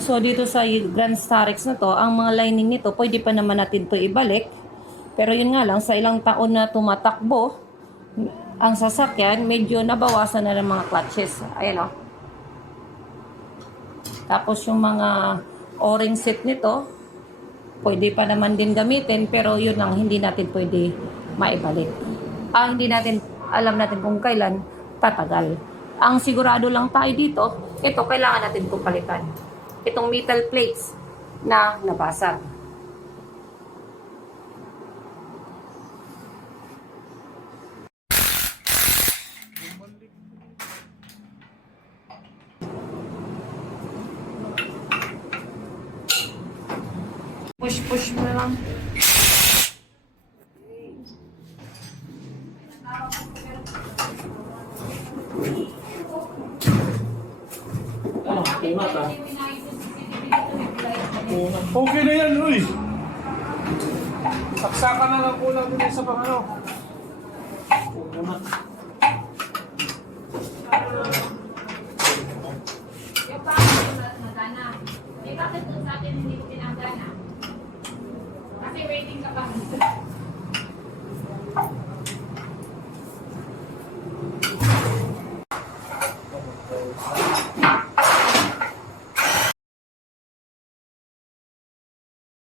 So, dito sa Grand Starex na to, ang mga lining nito, pwede pa naman natin to ibalik. Pero yun nga lang, sa ilang taon na tumatakbo, ang sasakyan, medyo nabawasan na ng mga clutches. Ayan o. Tapos yung mga o-ring set nito, pwede pa naman din gamitin, pero yun lang, hindi natin pwede maibalik. Hindi natin, alam natin kung kailan tatagal. Ang sigurado lang tayo dito, ito, kailangan natin itong palitan. Itong metal plates na nabasag. Push mo na lang. Okay na yan, uy. Saksakan na lang po natin yung sa pang ano. Yung pangalan na nagana. Eh, bakit kung sa atin hindi ko pinagana? Kasi waiting ka pa.